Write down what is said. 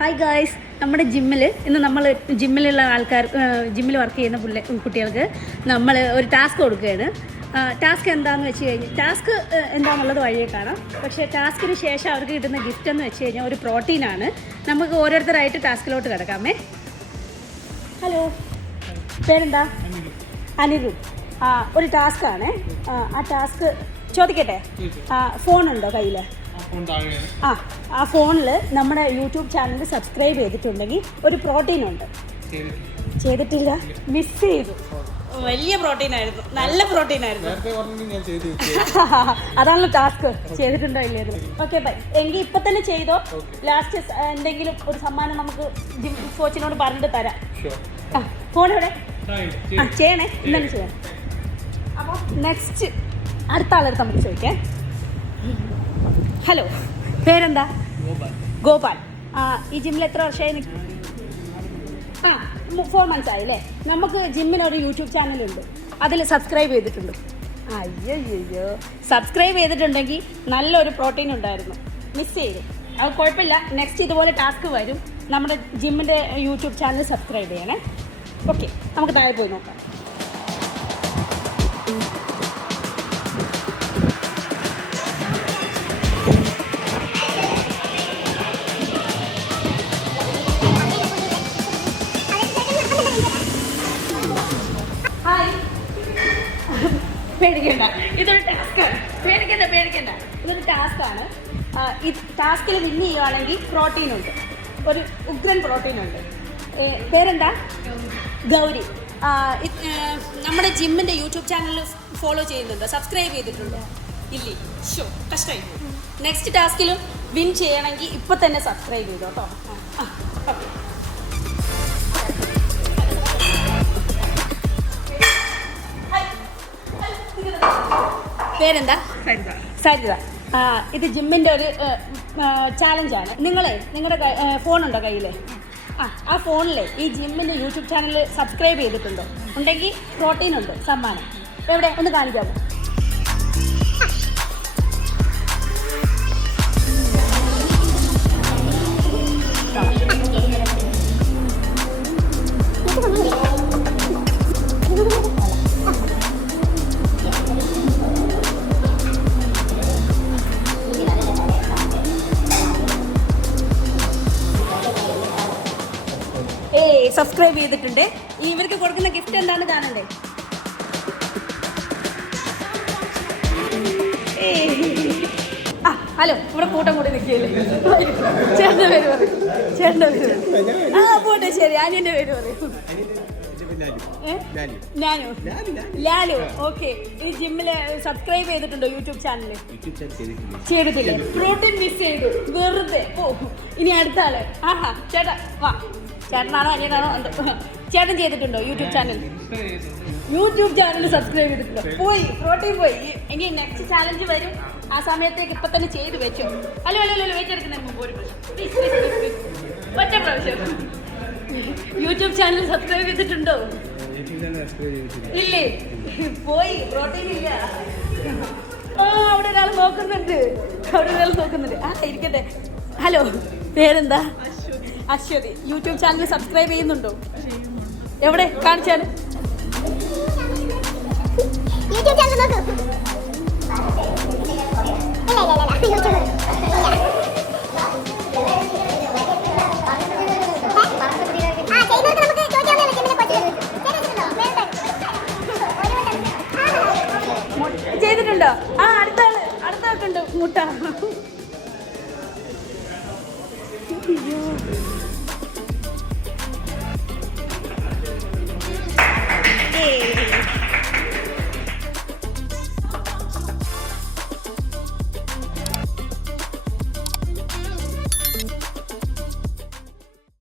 Hi guys, നമ്മുടെ ജിമ്മിൽ ഇന്ന് നമ്മൾ ജിമ്മിലുള്ള ആൾക്കാർ ജിമ്മിൽ വർക്ക് ചെയ്യുന്ന കുട്ടികൾക്ക് നമ്മൾ ഒരു ടാസ്ക് കൊടുക്കുകയാണ്. ടാസ്ക് എന്താണെന്ന് വെച്ച് കഴിഞ്ഞാൽ ടാസ്ക് എന്താണെന്നുള്ളത് വഴിയെ കാണാം. പക്ഷേ ടാസ്കിന് ശേഷം അവർക്ക് കിട്ടുന്ന ഗിഫ്റ്റ് എന്ന് വെച്ച് കഴിഞ്ഞാൽ ഒരു പ്രോട്ടീനാണ്. നമുക്ക് ഓരോരുത്തരായിട്ട് ടാസ്കിലോട്ട് കിടക്കാമേ. ഹലോ, പേരെന്താ? അനിരു. ഒരു ടാസ്ക്കാണ്. ആ ടാസ്ക് ചോദിക്കട്ടെ? ഫോണുണ്ടോ കയ്യിൽ? ആ ഫോണിൽ നമ്മുടെ യൂട്യൂബ് ചാനൽ സബ്സ്ക്രൈബ് ചെയ്തിട്ടുണ്ടെങ്കിൽ ഒരു പ്രോട്ടീൻ ഉണ്ട്. ചെയ്തിട്ടില്ല, മിസ് ചെയ്തു. വലിയ പ്രോട്ടീൻ ആയിരുന്നു, നല്ല പ്രോട്ടീൻ ആയിരുന്നു. അതാണല്ലോ ടാസ്ക്. ചെയ്തിട്ടുണ്ടോ ഇല്ലായിരുന്നു? Okay bye. എങ്കിൽ ഇപ്പൊ തന്നെ ചെയ്തോ. ലാസ്റ്റ് എന്തെങ്കിലും ഒരു സമ്മാനം നമുക്ക് ജിം കോച്ചിനോട് പറഞ്ഞിട്ട് തരാം. ഫോൺ എവിടെ? ചെയ്യണേ, എന്താണ് ചെയ്യണം? അപ്പോൾ നെക്സ്റ്റ് അടുത്ത ആളെടുത്ത് നമുക്ക് ചോദിക്കാം. ഹലോ, പേരെന്താ? ഗോപാൽ. ഈ ജിമ്മിൽ എത്ര വർഷമായി? 4 months ആയില്ലേ? നമുക്ക് ജിമ്മിനൊരു യൂട്യൂബ് ചാനലുണ്ട്, അതിൽ സബ്സ്ക്രൈബ് ചെയ്തിട്ടുണ്ട്. അയ്യോ, സബ്സ്ക്രൈബ് ചെയ്തിട്ടുണ്ടെങ്കിൽ നല്ലൊരു പ്രോട്ടീൻ ഉണ്ടായിരുന്നു, മിസ് ചെയ്തു. അത് കുഴപ്പമില്ല, നെക്സ്റ്റ് ഇതുപോലെ ടാസ്ക് വരും. നമ്മുടെ ജിമ്മിൻ്റെ യൂട്യൂബ് ചാനൽ സബ്സ്ക്രൈബ് ചെയ്യണേ. ഓക്കെ, നമുക്ക് താഴെ പോയി നോക്കാം. പേടിക്കണ്ട, ഇതൊരു ടാസ്ക്കാണ്. പേടിക്കണ്ട, ഇതൊരു ടാസ്ക്കാണ്. ഈ ടാസ്കിൽ വിന്ന് ചെയ്യുകയാണെങ്കിൽ പ്രോട്ടീൻ ഉണ്ട്, ഒരു ഉഗ്രൻ പ്രോട്ടീൻ ഉണ്ട്. പേരെന്താ? ഗൗരി. നമ്മുടെ ജിമ്മിൻ്റെ യൂട്യൂബ് ചാനൽ ഫോളോ ചെയ്യുന്നുണ്ടോ? സബ്സ്ക്രൈബ് ചെയ്തിട്ടുണ്ടോ? ഇല്ലേ? ഷോ, കഷ്ടമായി. നെക്സ്റ്റ് ടാസ്കിലും വിൻ ചെയ്യണമെങ്കിൽ ഇപ്പം തന്നെ സബ്സ്ക്രൈബ് ചെയ്തോ കേട്ടോ. ഓക്കെ. പേരെന്താ? സരിത. ഇത് ജിമ്മിൻ്റെ ഒരു ചാലഞ്ചാണ്. നിങ്ങളുടെ ഫോണുണ്ടോ കയ്യിൽ? ആ ഫോണിൽ ഈ ജിമ്മിൻ്റെ യൂട്യൂബ് ചാനൽ സബ്സ്ക്രൈബ് ചെയ്തിട്ടുണ്ടോ? ഉണ്ടെങ്കിൽ പ്രോട്ടീൻ ഉണ്ട്, സമ്മാനം. എവിടെ ഒന്ന് കാണിക്കാമോ? സബ്സ്ക്രൈബ് ചെയ്തിട്ടുണ്ട്. ഇവർക്ക് കൊടുക്കുന്ന ഗിഫ്റ്റ് എന്താണെന്ന് കാണണ്ടേ? ഹലോ, ഇവിടെ കൂട്ടം കൂടി നിൽക്കുകയല്ലേ? ചേട്ടൻ്റെ പേര് പറയും. പോട്ടെ, ശരി. അനിയൻ്റെ പേര് പറയും. ലാലു. ഓക്കെ. ഈ ജിമ്മില് സബ്സ്ക്രൈബ് ചെയ്തിട്ടുണ്ടോ യൂട്യൂബ് ചാനൽ? ചെയ്തിട്ടില്ലേ? പ്രോട്ടീൻ മിസ് ചെയ്തു, വെറുതെ. ഇനി അടുത്ത ആള്. ചേട്ടാ വാ. ചേട്ടനാണോ അനിയനാണോ? ചേട്ടൻ ചെയ്തിട്ടുണ്ടോ YouTube channel? YouTube channel subscribe ചെയ്തിട്ടുണ്ടോ? പോയി, പ്രോട്ടീൻ പോയി. ഇനി നെക്സ്റ്റ് ചാലഞ്ച് വരും, ആ സമയത്തേക്ക് ഇപ്പൊ തന്നെ ചെയ്ത് വെച്ചോ. ഹലോ, വെയിറ്റ് എടുക്കുന്നതിന് മുമ്പ് ഒരു ഒറ്റ പ്രാവശ്യം യൂട്യൂബ് ചാനൽ സബ്സ്ക്രൈബ് ചെയ്തിട്ടുണ്ടോ? ഇല്ലേ? പോയി, പ്രോട്ടീൻ ഇല്ല. അവിടെ ഒരാൾ നോക്കുന്നുണ്ട്. ഇരിക്കട്ടെ. ഹലോ, പേരെന്താ? അശ്വതി. യൂട്യൂബ് ചാനൽ സബ്സ്ക്രൈബ് ചെയ്യുന്നുണ്ടോ? എവിടെ കാണിച്ചാൽ? യൂട്യൂബ് ചാനൽ നോക്കൂ. ചെയ്തിട്ടുണ്ടോ? അടുത്ത ആൾക്കുണ്ട് മുട്ട.